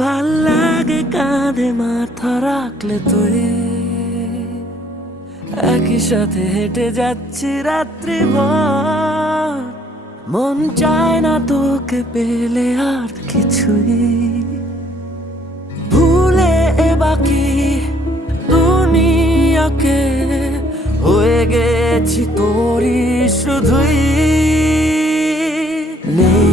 ভাল লাগে কাঁধে মাথা রাখলে তুই, একই সাথে হেঁটে যাচ্ছি রাত্রি ভর। মন চায় না তোকে পেলে আর কিছুই, ভুলে এ বাকি দুনিয়াকে হয়ে গেছি তোরই শুধুই। নেই